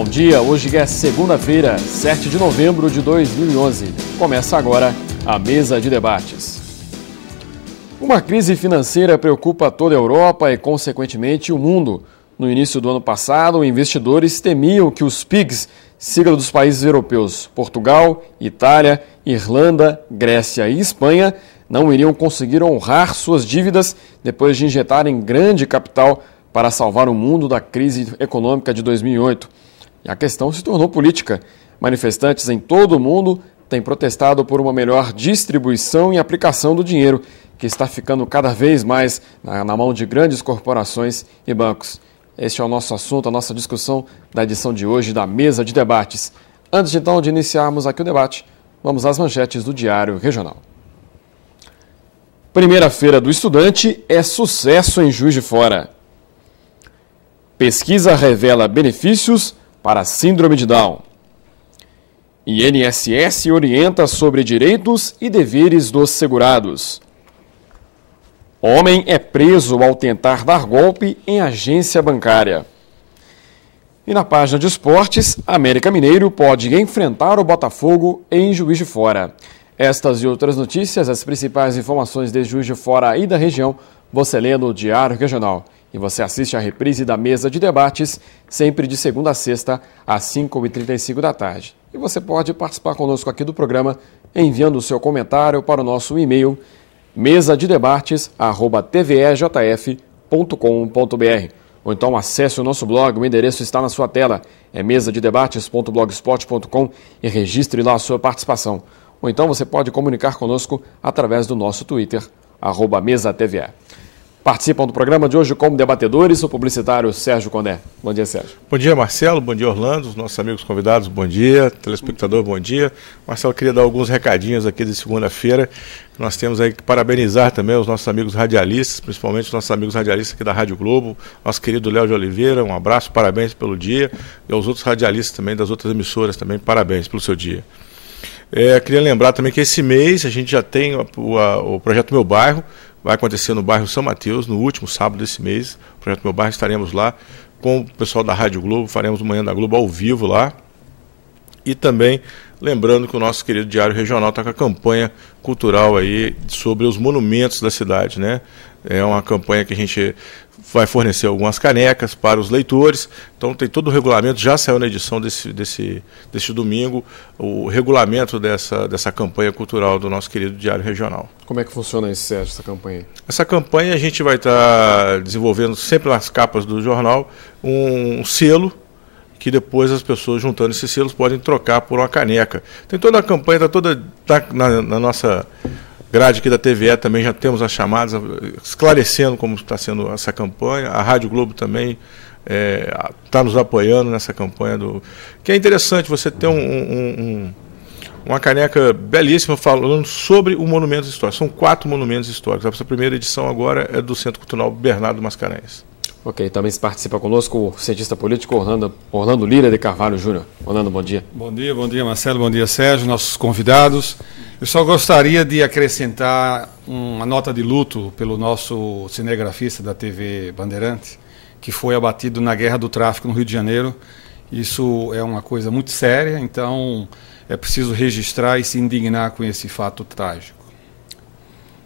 Bom dia, hoje é segunda-feira, 7 de novembro de 2011. Começa agora a mesa de debates. Uma crise financeira preocupa toda a Europa e, consequentemente, o mundo. No início do ano passado, investidores temiam que os PIGs, sigla dos países europeus, Portugal, Itália, Irlanda, Grécia e Espanha, não iriam conseguir honrar suas dívidas depois de injetarem grande capital para salvar o mundo da crise econômica de 2008. E a questão se tornou política. Manifestantes em todo o mundo têm protestado por uma melhor distribuição e aplicação do dinheiro, que está ficando cada vez mais na mão de grandes corporações e bancos. Este é o nosso assunto, a nossa discussão da edição de hoje da Mesa de Debates. Antes então de iniciarmos aqui o debate, vamos às manchetes do Diário Regional. Primeira Feira do Estudante é sucesso em Juiz de Fora. Pesquisa revela benefícios para a síndrome de Down. INSS orienta sobre direitos e deveres dos segurados. Homem é preso ao tentar dar golpe em agência bancária. E na página de esportes, América Mineiro pode enfrentar o Botafogo em Juiz de Fora. Estas e outras notícias, as principais informações de Juiz de Fora e da região, você lê no Diário Regional. E você assiste a reprise da Mesa de Debates, sempre de segunda a sexta, às 5h35 da tarde. E você pode participar conosco aqui do programa, enviando o seu comentário para o nosso e-mail, mesadedebates@tvejf.com.br. Ou então acesse o nosso blog, o endereço está na sua tela, é mesadedebates.blogspot.com e registre lá a sua participação. Ou então você pode comunicar conosco através do nosso Twitter, @mesaTVE. Participam do programa de hoje como debatedores o publicitário Sérgio Condé. Bom dia, Sérgio. Bom dia, Marcelo. Bom dia, Orlando. Os nossos amigos convidados, bom dia. Telespectador, bom dia. Marcelo, queria dar alguns recadinhos aqui de segunda-feira. Nós temos aí que parabenizar também os nossos amigos radialistas, principalmente os nossos amigos radialistas aqui da Rádio Globo, nosso querido Léo de Oliveira, um abraço, parabéns pelo dia. E aos outros radialistas também, das outras emissoras também, parabéns pelo seu dia. Queria lembrar também que esse mês a gente já tem o Projeto Meu Bairro, vai acontecer no bairro São Mateus, no último sábado desse mês. O Projeto Meu Bairro, estaremos lá com o pessoal da Rádio Globo, faremos o Manhã da Globo ao vivo lá. E também lembrando que o nosso querido Diário Regional está com a campanha cultural aí sobre os monumentos da cidade, né? É uma campanha que a gente vai fornecer algumas canecas para os leitores. Então tem todo o regulamento, já saiu na edição desse domingo, o regulamento dessa campanha cultural do nosso querido Diário Regional. Como é que funciona isso, Sérgio, essa campanha? Essa campanha a gente vai estar desenvolvendo sempre nas capas do jornal um selo, que depois as pessoas juntando esses selos podem trocar por uma caneca. Tem toda a campanha, está na nossa grade aqui da TVE, também já temos as chamadas, esclarecendo como está sendo essa campanha. A Rádio Globo também está nos apoiando nessa campanha. Que é interessante você ter uma caneca belíssima falando sobre o monumento histórico. São 4 monumentos históricos. Essa primeira edição agora é do Centro Cultural Bernardo Mascarenhas. Ok, também se participa conosco o cientista político Orlando Lira de Carvalho Júnior. Orlando, bom dia. Bom dia, Marcelo, bom dia, Sérgio, nossos convidados. Eu só gostaria de acrescentar uma nota de luto pelo nosso cinegrafista da TV Bandeirantes, que foi abatido na Guerra do Tráfico no Rio de Janeiro. Isso é uma coisa muito séria, então é preciso registrar e se indignar com esse fato trágico.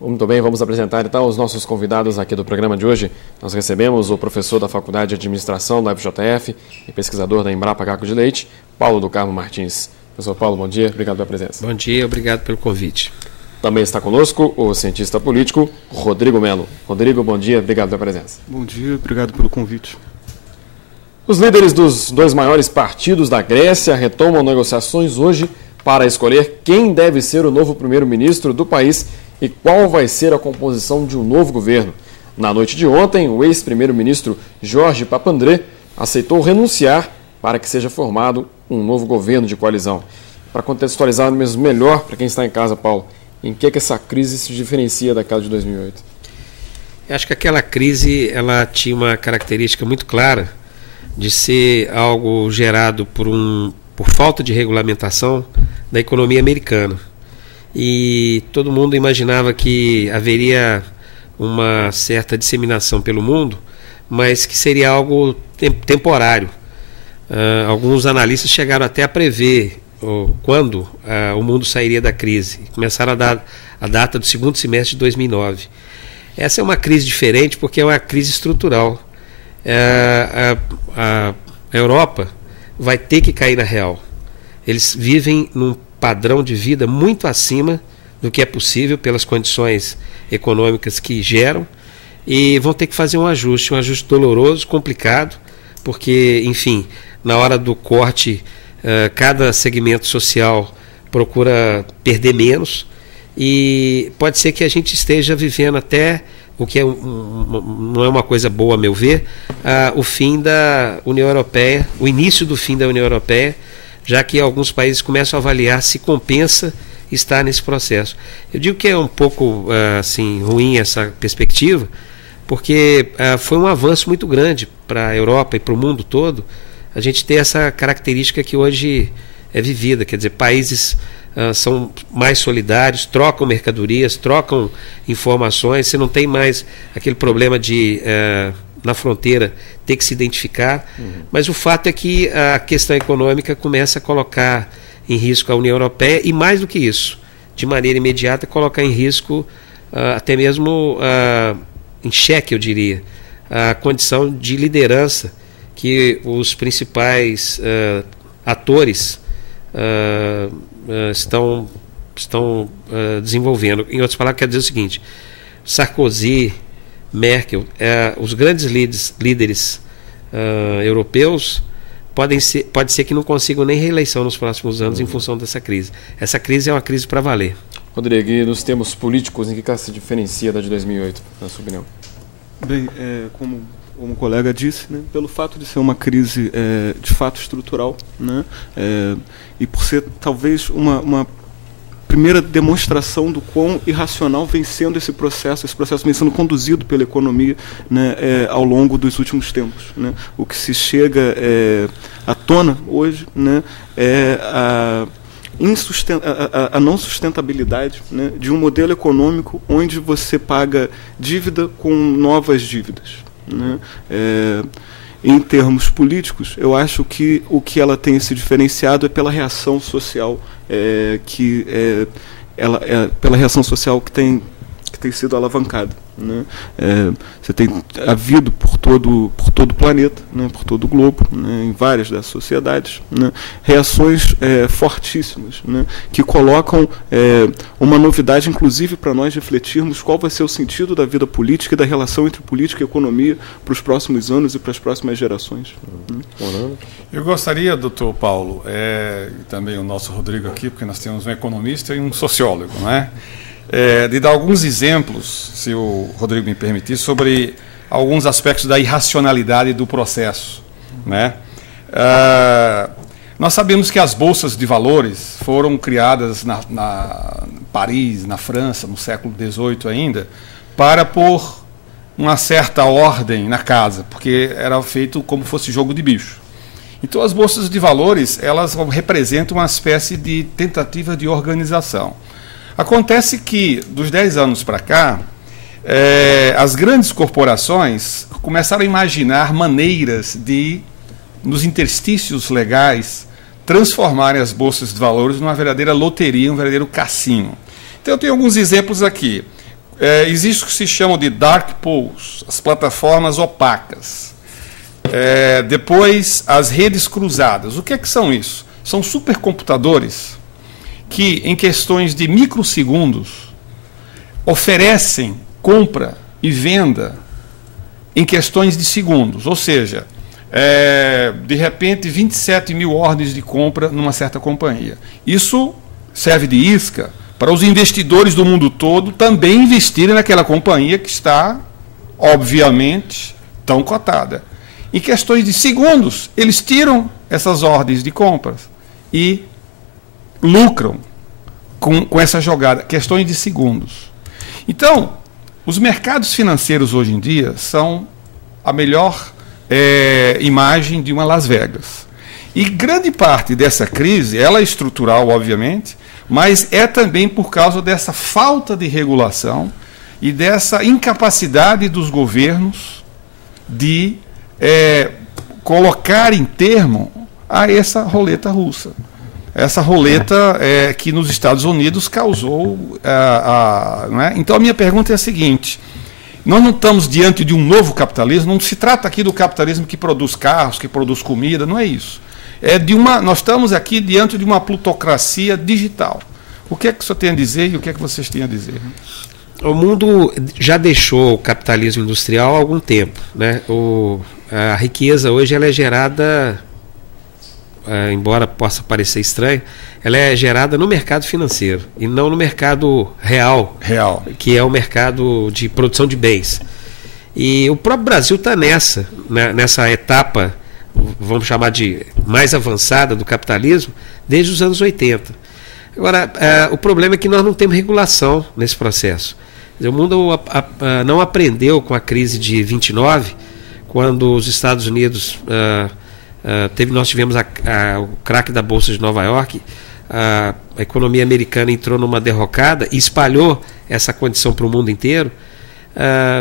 Muito bem, vamos apresentar então os nossos convidados aqui do programa de hoje. Nós recebemos o professor da Faculdade de Administração da FJF e pesquisador da Embrapa Caco de Leite, Paulo do Carmo Martins. Professor Paulo, bom dia, obrigado pela presença. Bom dia, obrigado pelo convite. Também está conosco o cientista político Rodrigo Melo. Rodrigo, bom dia, obrigado pela presença. Bom dia, obrigado pelo convite. Os líderes dos 2 maiores partidos da Grécia retomam negociações hoje para escolher quem deve ser o novo primeiro-ministro do país e qual vai ser a composição de um novo governo. Na noite de ontem, o ex-primeiro-ministro Jorge Papandreou aceitou renunciar para que seja formado um novo governo de coalizão. Para contextualizar mesmo melhor para quem está em casa, Paulo, em que essa crise se diferencia daquela de 2008? Eu acho que aquela crise ela tinha uma característica muito clara de ser algo gerado por falta de regulamentação da economia americana. E todo mundo imaginava que haveria uma certa disseminação pelo mundo, mas que seria algo temporário. Alguns analistas chegaram até a prever quando o mundo sairia da crise. Começaram a dar a data do segundo semestre de 2009. Essa é uma crise diferente porque é uma crise estrutural. A Europa vai ter que cair na real. Eles vivem num padrão de vida muito acima do que é possível pelas condições econômicas que geram, e vão ter que fazer um ajuste doloroso, complicado, porque, enfim, na hora do corte, cada segmento social procura perder menos, e pode ser que a gente esteja vivendo até, o que não é uma coisa boa a meu ver, o fim da União Europeia, o início do fim da União Europeia, já que alguns países começam a avaliar se compensa estar nesse processo. Eu digo que é um pouco assim, ruim essa perspectiva, porque foi um avanço muito grande para a Europa e para o mundo todo a gente ter essa característica que hoje é vivida, quer dizer, países são mais solidários, trocam mercadorias, trocam informações, você não tem mais aquele problema de na fronteira ter que se identificar, mas o fato é que a questão econômica começa a colocar em risco a União Europeia, e mais do que isso, de maneira imediata colocar em risco até mesmo em xeque, eu diria, a condição de liderança que os principais atores estão desenvolvendo. Em outras palavras, quer dizer o seguinte: Sarkozy, Merkel, os grandes líderes europeus pode ser que não consigam nem reeleição nos próximos anos em função dessa crise. Essa crise é uma crise para valer. Rodrigo, e nos termos políticos, em que ela se diferencia da de 2008, na sua opinião? Bem, como o colega disse, né, pelo fato de ser uma crise de fato estrutural, né, e por ser talvez uma primeira demonstração do quão irracional vem sendo esse processo vem sendo conduzido pela economia, né, ao longo dos últimos tempos, né. O que se chega à tona hoje, né, é a não sustentabilidade, né, de um modelo econômico onde você paga dívida com novas dívidas, né. Em termos políticos, eu acho que o que ela tem se diferenciado é pela reação social pela reação social que tem sido alavancada, né. Você tem havido por todo o planeta, né, por todo o globo, né, em várias das sociedades, né, reações fortíssimas, né, que colocam uma novidade, inclusive, para nós refletirmos qual vai ser o sentido da vida política e da relação entre política e economia para os próximos anos e para as próximas gerações. Eu gostaria, doutor Paulo, e também o nosso Rodrigo aqui, porque nós temos um economista e um sociólogo, não é? De dar alguns exemplos, se o Rodrigo me permitir, sobre alguns aspectos da irracionalidade do processo, né? Nós sabemos que as bolsas de valores foram criadas na Paris, na França, no século XVIII ainda, para pôr uma certa ordem na casa, porque era feito como fosse jogo de bicho. Então as bolsas de valores, elas representam uma espécie de tentativa de organização. Acontece que, dos 10 anos para cá, as grandes corporações começaram a imaginar maneiras de, nos interstícios legais, transformarem as bolsas de valores numa verdadeira loteria, um verdadeiro cassino. Então eu tenho alguns exemplos aqui. Existe o que se chama de dark pools, as plataformas opacas. Depois, as redes cruzadas. O que é que são isso? São supercomputadores que, em questões de microsegundos, oferecem compra e venda em questões de segundos. Ou seja, de repente, 27 mil ordens de compra numa certa companhia. Isso serve de isca para os investidores do mundo todo também investirem naquela companhia que está, obviamente, tão cotada. Em questões de segundos, eles tiram essas ordens de compras e lucram com essa jogada, questões de segundos. Então, os mercados financeiros hoje em dia são a melhor imagem de uma Las Vegas. E grande parte dessa crise, ela é estrutural, obviamente, mas é também por causa dessa falta de regulação e dessa incapacidade dos governos de colocar em termo a essa roleta russa. Essa roleta que nos Estados Unidos causou... não é? Então a minha pergunta é a seguinte: nós não estamos diante de um novo capitalismo, não se trata aqui do capitalismo que produz carros, que produz comida, não é isso. Nós estamos aqui diante de uma plutocracia digital. O que é que o senhor tem a dizer e o que é que vocês têm a dizer? O mundo já deixou o capitalismo industrial há algum tempo, né? A riqueza hoje ela é gerada... embora possa parecer estranho, ela é gerada no mercado financeiro e não no mercado real, que é o mercado de produção de bens. E o próprio Brasil está nessa etapa, vamos chamar de mais avançada do capitalismo, desde os anos 80. Agora, o problema é que nós não temos regulação nesse processo. O mundo não aprendeu com a crise de 29, quando os Estados Unidos... nós tivemos o craque da Bolsa de Nova York, a economia americana entrou numa derrocada e espalhou essa condição para o mundo inteiro.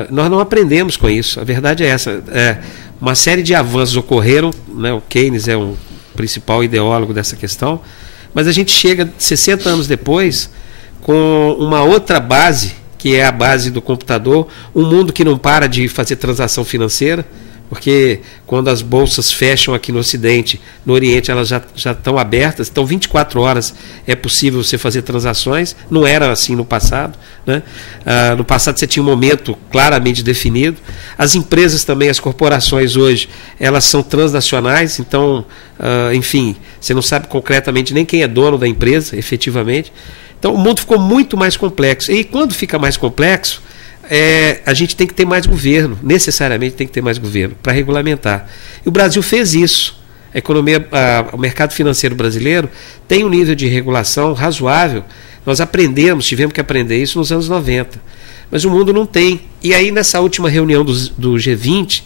Nós não aprendemos com isso, a verdade é essa. Uma série de avanços ocorreram, né? O Keynes é o principal ideólogo dessa questão, mas a gente chega 60 anos depois com uma outra base, que é a base do computador, um mundo que não para de fazer transação financeira, porque quando as bolsas fecham aqui no Ocidente, no Oriente elas já estão abertas, então 24 horas é possível você fazer transações, não era assim no passado, né? No passado você tinha um momento claramente definido. As empresas também, as corporações hoje, elas são transnacionais, então, enfim, você não sabe concretamente nem quem é dono da empresa, efetivamente. Então o mundo ficou muito mais complexo, e quando fica mais complexo, a gente tem que ter mais governo, necessariamente tem que ter mais governo para regulamentar. E o Brasil fez isso. A economia, o mercado financeiro brasileiro tem um nível de regulação razoável. Nós tivemos que aprender isso nos anos 90. Mas o mundo não tem. E aí, nessa última reunião do G20,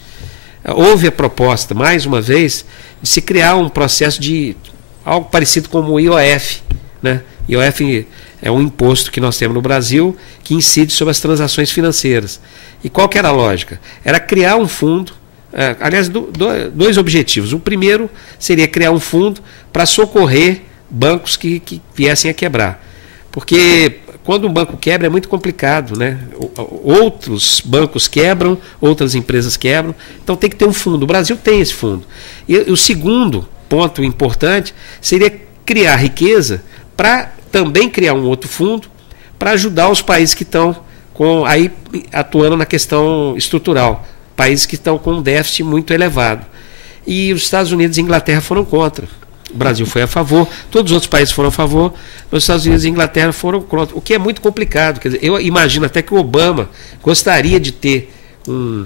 houve a proposta, mais uma vez, de se criar um processo de algo parecido com o IOF, né? IOF é um imposto que nós temos no Brasil que incide sobre as transações financeiras. E qual que era a lógica? Era criar um fundo, aliás, dois objetivos. O primeiro seria criar um fundo para socorrer bancos que viessem a quebrar. Porque quando um banco quebra é muito complicado, né? Outros bancos quebram, outras empresas quebram, então tem que ter um fundo. O Brasil tem esse fundo. E o segundo ponto importante seria criar riqueza para também criar um outro fundo para ajudar os países que estão aí atuando na questão estrutural, países que estão com um déficit muito elevado. E os Estados Unidos e a Inglaterra foram contra. O Brasil foi a favor, todos os outros países foram a favor, os Estados Unidos e a Inglaterra foram contra, o que é muito complicado. Quer dizer, eu imagino até que o Obama gostaria de ter um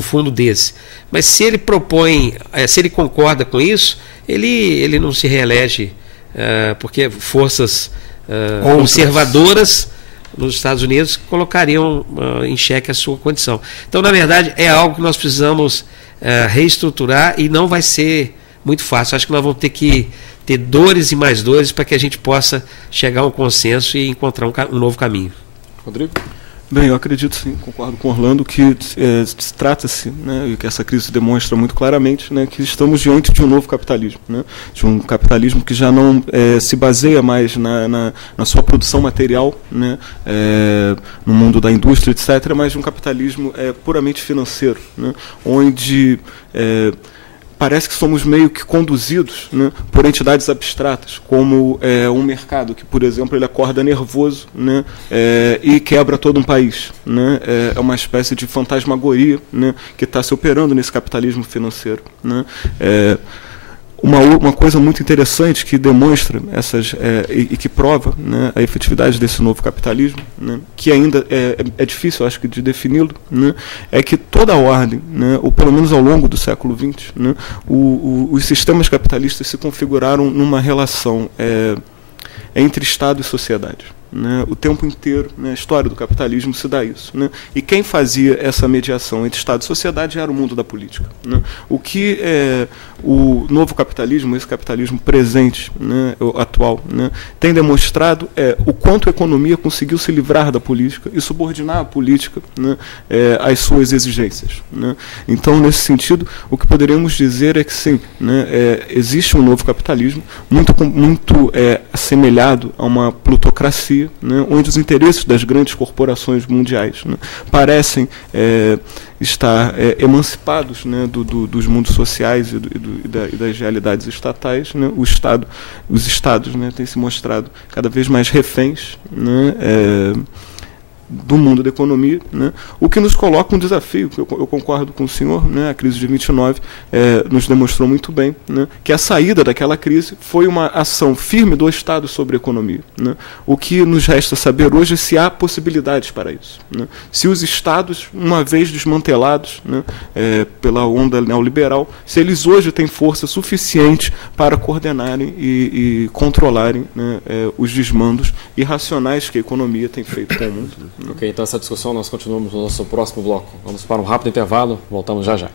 fundo desse, mas se ele propõe, se ele concorda com isso, ele não se reelege, porque forças conservadoras nos Estados Unidos colocariam em xeque a sua condição. Então, na verdade, é algo que nós precisamos reestruturar e não vai ser muito fácil. Acho que nós vamos ter que ter dores e mais dores para que a gente possa chegar a um consenso e encontrar um novo caminho. Rodrigo? Bem, eu acredito sim, concordo com o Orlando, que trata-se, né, e que essa crise demonstra muito claramente, né, que estamos diante de um novo capitalismo, né, de um capitalismo que já não se baseia mais na sua produção material, né, no mundo da indústria, etc., mas de um capitalismo puramente financeiro, né, onde parece que somos meio que conduzidos, né, por entidades abstratas, como um mercado que, por exemplo, ele acorda nervoso, né, e quebra todo um país. Né, é uma espécie de fantasmagoria, né, que está se operando nesse capitalismo financeiro. Né. Uma coisa muito interessante que demonstra e que prova, né, a efetividade desse novo capitalismo, né, que ainda é difícil, acho que, de defini-lo, né, é que toda a ordem, né, ou pelo menos ao longo do século XX, né, os sistemas capitalistas se configuraram numa relação entre Estado e sociedade. né, o tempo inteiro, né, a história do capitalismo se dá isso, né, e quem fazia essa mediação entre Estado e sociedade era o mundo da política, né. O que o novo capitalismo, esse capitalismo presente, né, atual, né, tem demonstrado o quanto a economia conseguiu se livrar da política e subordinar a política, né, às suas exigências, né. Então, nesse sentido, o que poderíamos dizer é que sim, né, existe um novo capitalismo muito assemelhado a uma plutocracia, né, onde os interesses das grandes corporações mundiais, né, parecem estar emancipados, né, dos mundos sociais e das realidades estatais, né. Os estados, né, têm se mostrado cada vez mais reféns, né, do mundo da economia, né, o que nos coloca um desafio, que eu concordo com o senhor, né, a crise de 29 nos demonstrou muito bem, né, que a saída daquela crise foi uma ação firme do Estado sobre a economia, né. O que nos resta saber hoje é se há possibilidades para isso, né. Se os Estados, uma vez desmantelados, né, pela onda neoliberal, se eles hoje têm força suficiente para coordenarem e controlarem, né, os desmandos irracionais que a economia tem feito com o mundo. Ok, então essa discussão nós continuamos no nosso próximo bloco. Vamos para um rápido intervalo, voltamos já já.